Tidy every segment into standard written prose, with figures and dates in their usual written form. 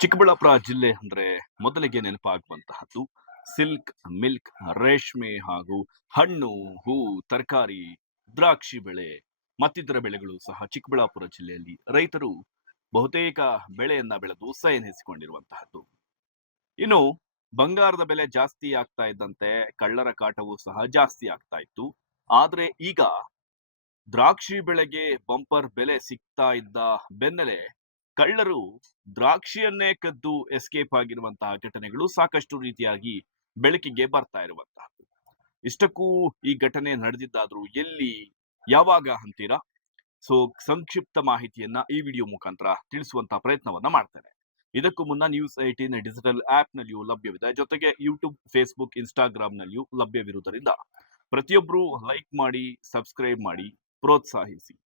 ಚಿಕ್ಕಬಳ್ಳಾಪುರ ಜಿಲ್ಲೆ ಅಂದ್ರೆ ಮೊದಲಿಗೆ ನೆನಪಾಗುವಂತಹದ್ದು ಸಿಲ್ಕ್, ಮಿಲ್ಕ್, ರೇಷ್ಮೆ ಹಾಗೂ ಹಣ್ಣು, ಹೂವು, ತರಕಾರಿ, ದ್ರಾಕ್ಷಿ ಬೆಳೆ ಮತ್ತಿತರ ಬೆಳೆಗಳು ಸಹ ಚಿಕ್ಕಬಳ್ಳಾಪುರ ಜಿಲ್ಲೆಯಲ್ಲಿ ರೈತರು ಬಹುತೇಕ ಬೆಳೆಯನ್ನ ಬೆಳೆದು ಸಯನಿಸಿಕೊಂಡಿರುವಂತಹದ್ದು. ಇನ್ನು ಬಂಗಾರದ ಬೆಲೆ ಜಾಸ್ತಿ ಆಗ್ತಾ ಇದ್ದಂತೆ ಕಳ್ಳರ ಕಾಟವೂ ಸಹ ಜಾಸ್ತಿ ಆಗ್ತಾ ಇತ್ತು. ಆದ್ರೆ ಈಗ ದ್ರಾಕ್ಷಿ ಬೆಳೆಗೆ ಬಂಪರ್ ಬೆಲೆ ಸಿಗ್ತಾ ಇದ್ದ ಬೆನ್ನಲ್ಲೇ ಕಳ್ಳರು ದ್ರಾಕ್ಷಿಯನ್ನೇ ಕದ್ದು ಎಸ್ಕೇಪ್ ಆಗಿರುವಂತಹ ಘಟನೆಗಳು ಸಾಕಷ್ಟು ರೀತಿಯಾಗಿ ಬೆಳಕಿಗೆ ಬರ್ತಾ ಇರುವಂತಹದ್ದು. ಇಷ್ಟಕ್ಕೂ ಈ ಘಟನೆ ನಡೆದಿದ್ದಾದ್ರೂ ಎಲ್ಲಿ, ಯಾವಾಗ ಅಂತೀರಾ? ಸೊ ಸಂಕ್ಷಿಪ್ತ ಮಾಹಿತಿಯನ್ನ ಈ ವಿಡಿಯೋ ಮುಖಾಂತರ ತಿಳಿಸುವಂತ ಪ್ರಯತ್ನವನ್ನ ಮಾಡ್ತೇನೆ. ಇದಕ್ಕೂ ಮುನ್ನ News18 ಡಿಜಿಟಲ್ ಆಪ್ ನಲ್ಲಿಯೂ ಲಭ್ಯವಿದೆ. ಜೊತೆಗೆ ಯೂಟ್ಯೂಬ್, ಫೇಸ್ಬುಕ್, ಇನ್ಸ್ಟಾಗ್ರಾಮ್ ನಲ್ಲಿಯೂ ಲಭ್ಯವಿರುವುದರಿಂದ ಪ್ರತಿಯೊಬ್ಬರು ಲೈಕ್ ಮಾಡಿ, ಸಬ್ಸ್ಕ್ರೈಬ್ ಮಾಡಿ, ಪ್ರೋತ್ಸಾಹಿಸಿ.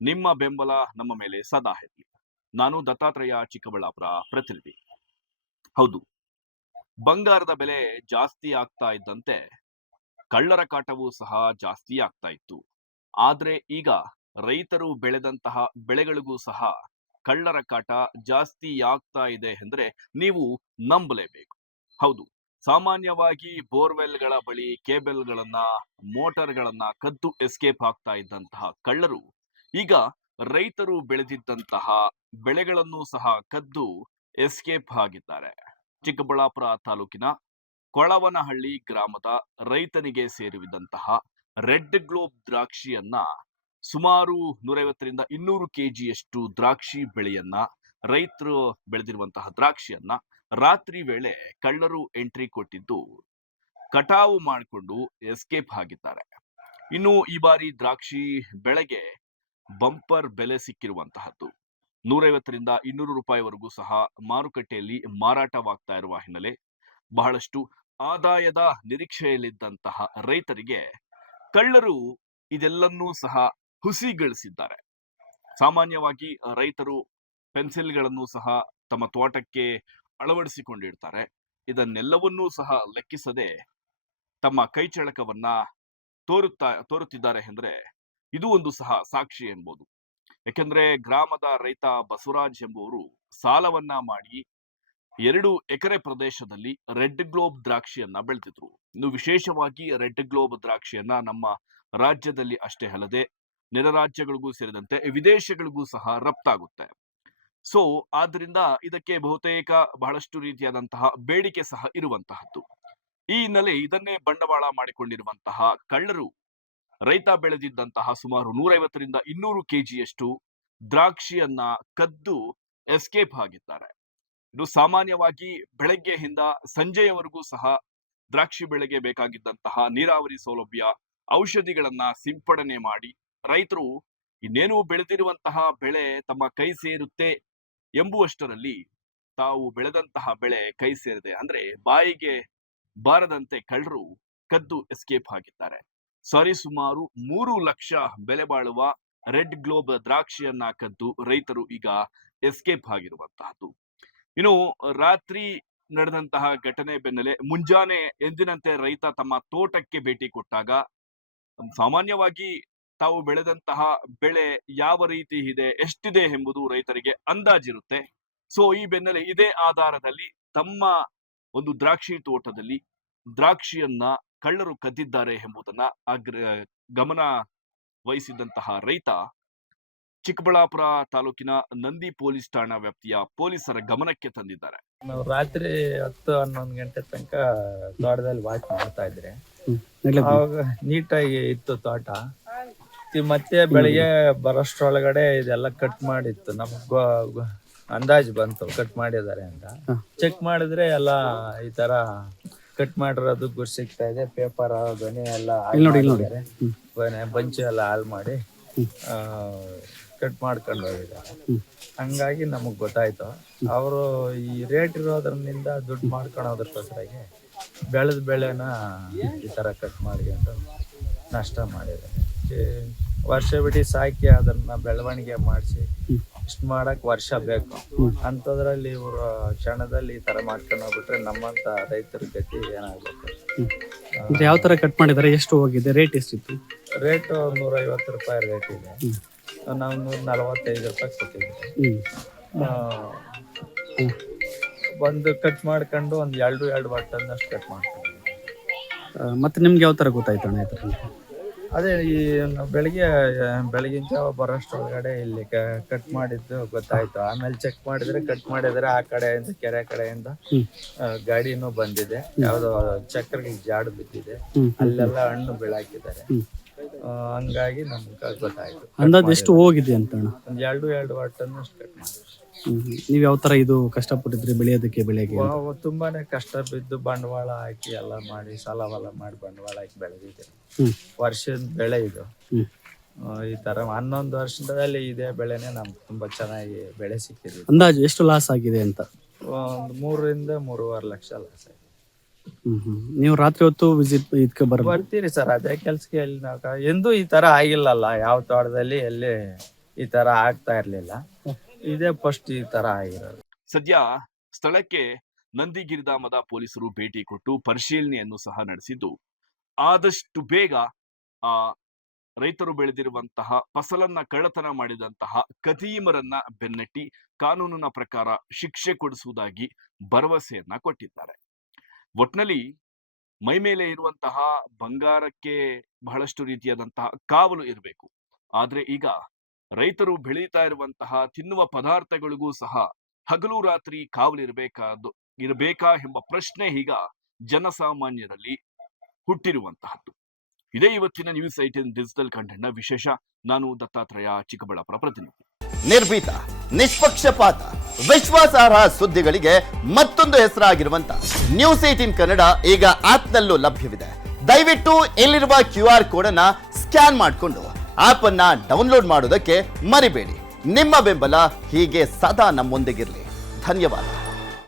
ನಿಮ್ಮ ಬೆಂಬಲ ನಮ್ಮ ಮೇಲೆ ಸದಾ ಇರಲಿ. ನಾನು ದತ್ತಾತ್ರೇಯ, ಚಿಕ್ಕಬಳ್ಳಾಪುರ ಪ್ರತಿನಿಧಿ. ಹೌದು, ಬಂಗಾರದ ಬೆಲೆ ಜಾಸ್ತಿ ಆಗ್ತಾ ಇದ್ದಂತೆ ಕಳ್ಳರ ಕಾಟವೂ ಸಹ ಜಾಸ್ತಿ ಆಗ್ತಾ ಇತ್ತು. ಆದ್ರೆ ಈಗ ರೈತರು ಬೆಳೆದಂತಹ ಬೆಳೆಗಳಿಗೂ ಸಹ ಕಳ್ಳರ ಕಾಟ ಜಾಸ್ತಿ ಆಗ್ತಾ ಇದೆ ಅಂದ್ರೆ ನೀವು ನಂಬಲೇಬೇಕು. ಹೌದು, ಸಾಮಾನ್ಯವಾಗಿ ಬೋರ್ವೆಲ್ಗಳ ಬಳಿ ಕೇಬಲ್ಗಳನ್ನ, ಮೋಟಾರ್ಗಳನ್ನ ಕದ್ದು ಎಸ್ಕೇಪ್ ಆಗ್ತಾ ಇದ್ದಂತಹ ಕಳ್ಳರು ಈಗ ರೈತರು ಬೆಳೆದಿದ್ದಂತಹ ಬೆಳೆಗಳನ್ನು ಸಹ ಕದ್ದು ಎಸ್ಕೇಪ್ ಆಗಿದ್ದಾರೆ. ಚಿಕ್ಕಬಳ್ಳಾಪುರ ತಾಲೂಕಿನ ಕೊಳವನಹಳ್ಳಿ ಗ್ರಾಮದ ರೈತನಿಗೆ ಸೇರಿದಂತಹ ರೆಡ್ ಗ್ಲೋಬ್ ದ್ರಾಕ್ಷಿಯನ್ನ ಸುಮಾರು 150ರಿಂದ 200 ಕೆಜಿಯಷ್ಟು ದ್ರಾಕ್ಷಿ ಬೆಳೆಯನ್ನ ರೈತರು ಬೆಳೆದಿರುವಂತಹ ದ್ರಾಕ್ಷಿಯನ್ನ ರಾತ್ರಿ ವೇಳೆ ಕಳ್ಳರು ಎಂಟ್ರಿ ಕೊಟ್ಟಿದ್ದು ಕಟಾವು ಮಾಡಿಕೊಂಡು ಎಸ್ಕೇಪ್ ಆಗಿದ್ದಾರೆ. ಇನ್ನು ಈ ಬಾರಿ ದ್ರಾಕ್ಷಿ ಬೆಳೆಗೆ ಬಂಪರ್ ಬೆಲೆ ಸಿಕ್ಕಿರುವಂತಹದ್ದು. 150ರಿಂದ 200 ರೂಪಾಯಿವರೆಗೂ ಸಹ ಮಾರುಕಟ್ಟೆಯಲ್ಲಿ ಮಾರಾಟವಾಗ್ತಾ ಇರುವ ಹಿನ್ನೆಲೆ ಬಹಳಷ್ಟು ಆದಾಯದ ನಿರೀಕ್ಷೆಯಲ್ಲಿದ್ದಂತಹ ರೈತರಿಗೆ ಕಳ್ಳರು ಇದೆಲ್ಲನ್ನೂ ಸಹ ಹುಸಿಗೊಳಿಸಿದ್ದಾರೆ. ಸಾಮಾನ್ಯವಾಗಿ ರೈತರು ಪೆನ್ಸಿಲ್ಗಳನ್ನು ಸಹ ತಮ್ಮ ತೋಟಕ್ಕೆ ಅಳವಡಿಸಿಕೊಂಡಿರ್ತಾರೆ. ಇದನ್ನೆಲ್ಲವನ್ನೂ ಸಹ ಲೆಕ್ಕಿಸದೆ ತಮ್ಮ ಕೈ ಚಳಕವನ್ನ ತೋರುತ್ತಿದ್ದಾರೆ ಅಂದ್ರೆ ಇದು ಒಂದು ಸಹ ಸಾಕ್ಷಿ ಎನ್ಬೋದು. ಯಾಕೆಂದ್ರೆ ಗ್ರಾಮದ ರೈತ ಬಸವರಾಜ್ ಎಂಬುವರು ಸಾಲವನ್ನ ಮಾಡಿ 2 ಎಕರೆ ಪ್ರದೇಶದಲ್ಲಿ ರೆಡ್ ಗ್ಲೋಬ್ ದ್ರಾಕ್ಷಿಯನ್ನ ಬೆಳೆದಿದ್ರು. ಇನ್ನು ವಿಶೇಷವಾಗಿ ರೆಡ್ ಗ್ಲೋಬ್ ದ್ರಾಕ್ಷಿಯನ್ನ ನಮ್ಮ ರಾಜ್ಯದಲ್ಲಿ ಅಷ್ಟೇ ಅಲ್ಲದೆ ನೆರ ರಾಜ್ಯಗಳಿಗೂ ಸೇರಿದಂತೆ ವಿದೇಶಗಳಿಗೂ ಸಹ ರಫ್ತಾಗುತ್ತೆ. ಸೊ ಆದ್ರಿಂದ ಇದಕ್ಕೆ ಬಹುತೇಕ ಬಹಳಷ್ಟು ರೀತಿಯಾದಂತಹ ಬೇಡಿಕೆ ಸಹ ಇರುವಂತಹದ್ದು. ಈ ಹಿನ್ನೆಲೆ ಇದನ್ನೇ ಬಂಡವಾಳ ಮಾಡಿಕೊಂಡಿರುವಂತಹ ಕಳ್ಳರು ರೈತ ಬೆಳೆದಿದ್ದಂತಹ ಸುಮಾರು 150ರಿಂದ 200 ಕೆಜಿಯಷ್ಟು ದ್ರಾಕ್ಷಿಯನ್ನ ಕದ್ದು ಎಸ್ಕೇಪ್ ಆಗಿದ್ದಾರೆ. ಇದು ಸಾಮಾನ್ಯವಾಗಿ ಬೆಳಗ್ಗೆಯಿಂದ ಸಂಜೆಯವರೆಗೂ ಸಹ ದ್ರಾಕ್ಷಿ ಬೆಳೆಗೆ ಬೇಕಾಗಿದ್ದಂತಹ ನೀರಾವರಿ ಸೌಲಭ್ಯ, ಔಷಧಿಗಳನ್ನ ಸಿಂಪಡಣೆ ಮಾಡಿ ರೈತರು ಇನ್ನೇನು ಬೆಳೆದಿರುವಂತಹ ಬೆಳೆ ತಮ್ಮ ಕೈ ಸೇರುತ್ತೆ ಎಂಬುವಷ್ಟರಲ್ಲಿ ತಾವು ಬೆಳೆದಂತಹ ಬೆಳೆ ಕೈ ಸೇರಿದೆ ಅಂದ್ರೆ ಬಾಯಿಗೆ ಬಾರದಂತೆ ಕಳ್ಳರು ಕದ್ದು ಎಸ್ಕೇಪ್ ಆಗಿದ್ದಾರೆ. ಸರಿಸುಮಾರು 3 ಲಕ್ಷ ಬೆಲೆ ಬಾಳುವ ರೆಡ್ ಗ್ಲೋಬ್ ದ್ರಾಕ್ಷಿಯನ್ನ ಕದ್ದು ರೈತರು ಈಗ ಎಸ್ಕೇಪ್ ಆಗಿರುವಂತಹದ್ದು. ಇನ್ನು ರಾತ್ರಿ ನಡೆದಂತಹ ಘಟನೆ ಬೆನ್ನಲ್ಲೇ ಮುಂಜಾನೆ ಎಂದಿನಂತೆ ರೈತ ತಮ್ಮ ತೋಟಕ್ಕೆ ಭೇಟಿ ಕೊಟ್ಟಾಗ ಸಾಮಾನ್ಯವಾಗಿ ತಾವು ಬೆಳೆದಂತಹ ಬೆಳೆ ಯಾವ ರೀತಿ ಇದೆ, ಎಷ್ಟಿದೆ ಎಂಬುದು ರೈತರಿಗೆ ಅಂದಾಜಿರುತ್ತೆ. ಸೊ ಈ ಬೆನ್ನಲ್ಲೇ ಇದೇ ಆಧಾರದಲ್ಲಿ ತಮ್ಮ ಒಂದು ದ್ರಾಕ್ಷಿ ತೋಟದಲ್ಲಿ ದ್ರಾಕ್ಷಿಯನ್ನ ಕಳ್ಳರು ಕದ್ದಿದ್ದಾರೆ ಎಂಬುದನ್ನ ಗಮನ ವಹಿಸಿದಂತಹ ರೈತ ಚಿಕ್ಕಬಳ್ಳಾಪುರ ತಾಲೂಕಿನ ನಂದಿ ಪೊಲೀಸ್ ಠಾಣಾ ವ್ಯಾಪ್ತಿಯ ಪೊಲೀಸರ ಗಮನಕ್ಕೆ ತಂದಿದ್ದಾರೆ. ನಾವು ರಾತ್ರಿ 10-11 ಗಂಟೆ ತನಕ ತೋಟದಲ್ಲಿ ವಾಚ್ ಮಾಡ್ತಾ ಇದ್ರೆ ಅವಾಗ ನೀಟಾಗಿ ಇತ್ತು ತೋಟ. ಮತ್ತೆ ಬೆಳಿಗ್ಗೆ ಬರೋಷ್ಟ್ರೊಳಗಡೆ ಇದೆಲ್ಲ ಕಟ್ ಮಾಡಿತ್ತು. ನಮಗ್ ಅಂದಾಜು ಬಂತು ಕಟ್ ಮಾಡಿದ್ದಾರೆ ಅಂತ. ಚೆಕ್ ಮಾಡಿದ್ರೆ ಎಲ್ಲ ಈ ತರ ಕಟ್ ಮಾಡಿರೋದು ಗುಡ್ ಸಿಗ್ತಾ ಇದೆ. ಪೇಪರ್ ಗೊನೆ ಎಲ್ಲ ಬಂಚು ಎಲ್ಲ ಹಾಳು ಮಾಡಿ ಕಟ್ ಮಾಡ್ಕೊಂಡು ಹೋಗಿದ್ದಾರೆ. ಹಂಗಾಗಿ ನಮಗ್ ಗೊತ್ತಾಯ್ತು ಅವರು ಈ ರೇಟ್ ಇರೋದ್ರಿಂದ ದುಡ್ಡು ಮಾಡ್ಕೊಳೋದಕ್ಕೋಸ್ಕರಾಗಿ ಬೆಳೆದ ಬೆಳೆನ ಈ ತರ ಕಟ್ ಮಾಡ್ಕೊಂಡು ನಷ್ಟ ಮಾಡಿದ್ದಾರೆ. ವರ್ಷ ಬಿಡಿ ಸಾಕಿ ಅದನ್ನ ಬೆಳವಣಿಗೆ ಮಾಡಿಸಿ ಇಷ್ಟು ಮಾಡಕ್ ವರ್ಷ ಬೇಕು. ಅಂಥದ್ರಲ್ಲಿ ಇವರು ಕ್ಷಣದಲ್ಲಿ ಈ ತರ ಮಾಡ್ಕೊಂಡು ಹೋಗ್ಬಿಟ್ರೆ ನಮ್ಮಂತ ರೈತರ ಗತಿ ಏನಾಗ್ಬೇಕು. ಯಾವ ತರ ಕಟ್ ಮಾಡಿದ್ದಾರೆ, ಎಷ್ಟು ಹೋಗಿದೆ, ರೇಟ್ ಎಷ್ಟಿತ್ತು? ರೇಟ್ 150 ರೂಪಾಯಿ ರೇಟ್ ಇದೆ. ನಾವು 145 ರೂಪಾಯಿ ಕೊಟ್ಟಿದ್ದೀವಿ. ಬಂದು ಕಟ್ ಮಾಡ್ಕೊಂಡು ಒಂದು ಎರಡು ಬಟ್ಟನ್ನಷ್ಟು ಕಟ್ ಮಾಡ್ಕೊಂಡು ಮತ್ತೆ ನಿಮ್ಗೆ ಯಾವ ತರ ಗೊತ್ತಾಯ್ತು ಅಣ್ಣ ಈ ತರ? ಅದೇ ಈ ನಾವು ಬೆಳಗಿನ ಜಾವ ಬರೋಷ್ಟೊಳಗಡೆ ಇಲ್ಲಿ ಕಟ್ ಮಾಡಿದ್ದು ಗೊತ್ತಾಯ್ತು. ಆಮೇಲೆ ಚೆಕ್ ಮಾಡಿದ್ರೆ ಆ ಕಡೆಯಿಂದ ಕೆರೆ ಕಡೆಯಿಂದ ಗಾಡಿನೂ ಬಂದಿದೆ, ಯಾವ್ದೋ ಚಕ್ರಗಳಿಗೆ ಜಾಡು ಬಿದ್ದಿದೆ, ಅಲ್ಲೆಲ್ಲ ಹಣ್ಣು ಬೀಳಾಕಿದ್ದಾರೆ. ಹಂಗಾಗಿ ನಮ್ಗೆ ಗೊತ್ತಾಯ್ತು. ಅಂದಾಜು ಎಷ್ಟು ಹೋಗಿದೆ ಅಂತ ಅಣ್ಣ? ಒಂದು ಎರಡು ಬಟ್ಟನ್ನಷ್ಟು ಕಟ್ ಮಾಡಿ. ನೀವ್ ಯಾವ ತರ ಇದು ಕಷ್ಟಪಟ್ಟಿದ್ರಿ ಬೆಳೆಯೋದಕ್ಕೆ ಬೆಳೆಗೆ? ತುಂಬಾನೇ ಕಷ್ಟ ಬಿದ್ದು ಬಂಡವಾಳ ಹಾಕಿ ಎಲ್ಲ ಮಾಡಿ ಸಾಲ ಮಾಡಿ ಬಂಡವಾಳ ಹಾಕಿ ಬೆಳೆದಿದೆ. ವರ್ಷದ ಬೆಳೆ ಇದು. ಈ ತರ 11 ವರ್ಷದಲ್ಲಿ ಇದೇ ಬೆಳೆನೆ ನಮ್ಗೆ ತುಂಬಾ ಚೆನ್ನಾಗಿ ಬೆಳೆ ಸಿಕ್ಕಿದೆ. ಅಂದಾಜು ಎಷ್ಟು ಲಾಸ್ ಆಗಿದೆ ಅಂತ? ಒಂದು 3 ರಿಂದ 3.5 ಲಕ್ಷ ಲಾಸ್ ಆಗಿದೆ. ನೀವು ರಾತ್ರಿ ಹೊತ್ತು ವಿಸಿಟ್ ಇದಕ್ಕೆ ಬರ್ತೀರಿ ಸರ್, ಅದೇ ಕೆಲ್ಸಕ್ಕೆ. ಎಲ್ಲಿ ನಾವು ಎಂದೂ ಈ ತರ ಆಗಿಲ್ಲಲ್ಲ, ಯಾವ ತೋಟದಲ್ಲಿ ಎಲ್ಲಿ ಈ ತರ ಆಗ್ತಾ ಇರ್ಲಿಲ್ಲ. ಇದೇ ಫಸ್ಟ್ ಈ ತರ ಆಗಿರೋದು. ಸದ್ಯ ಸ್ಥಳಕ್ಕೆ ನಂದಿಗಿರಿಧಾಮದ ಪೊಲೀಸರು ಭೇಟಿ ಕೊಟ್ಟು ಪರಿಶೀಲನೆಯನ್ನು ಸಹ ನಡೆಸಿದ್ದು, ಆದಷ್ಟು ಬೇಗ ಆ ರೈತರು ಬೆಳೆದಿರುವಂತಹ ಫಸಲನ್ನ ಕಳ್ಳತನ ಮಾಡಿದಂತಹ ಕದೀಮರನ್ನ ಬೆನ್ನಟ್ಟಿ ಕಾನೂನಿನ ಪ್ರಕಾರ ಶಿಕ್ಷೆ ಕೊಡಿಸುವುದಾಗಿ ಭರವಸೆಯನ್ನ ಕೊಟ್ಟಿದ್ದಾರೆ. ಒಟ್ನಲ್ಲಿ ಮೈ ಮೇಲೆ ಇರುವಂತಹ ಬಂಗಾರಕ್ಕೆ ಬಹಳಷ್ಟು ರೀತಿಯಾದಂತಹ ಕಾವಲು ಇರಬೇಕು. ಆದ್ರೆ ಈಗ ರೈತರು ಬೆಳೀತಾ ಇರುವಂತಹ ತಿನ್ನುವ ಪದಾರ್ಥಗಳಿಗೂ ಸಹ ಹಗಲು ರಾತ್ರಿ ಕಾವಲು ಇರಬೇಕಾ ಎಂಬ ಪ್ರಶ್ನೆ ಈಗ ಜನಸಾಮಾನ್ಯರಲ್ಲಿ ಹುಟ್ಟಿರುವಂತಹದ್ದು. ಇದೇ ಇವತ್ತಿನ ನ್ಯೂಸ್ 18 ಡಿಜಿಟಲ್ ಕಂಟೆಂಟ್ನ ವಿಶೇಷ. ನಾನು ದತ್ತಾತ್ರೇಯ, ಚಿಕ್ಕಬಳ್ಳಾಪುರ ಪ್ರತಿನಿಧಿ. ನಿರ್ಭೀತ, ನಿಷ್ಪಕ್ಷಪಾತ, ವಿಶ್ವಾಸಾರ್ಹ ಸುದ್ದಿಗಳಿಗೆ ಮತ್ತೊಂದು ಹೆಸರಾಗಿರುವಂತ ನ್ಯೂಸ್ 18 ಕನ್ನಡ ಈಗ ಆಪ್ನಲ್ಲೂ ಲಭ್ಯವಿದೆ. ದಯವಿಟ್ಟು ಇಲ್ಲಿರುವ QR ಕೋಡ್ ಅನ್ನ ಸ್ಕ್ಯಾನ್ ಮಾಡಿಕೊಂಡು ಆಪ್ ಅನ್ನ ಡೌನ್ಲೋಡ್ ಮಾಡೋದಕ್ಕೆ ಮರಿಬೇಡಿ. ನಿಮ್ಮ ಬೆಂಬಲ ಹೀಗೆ ಸದಾ ನಮ್ಮೊಂದಿಗಿರಲಿ. ಧನ್ಯವಾದ.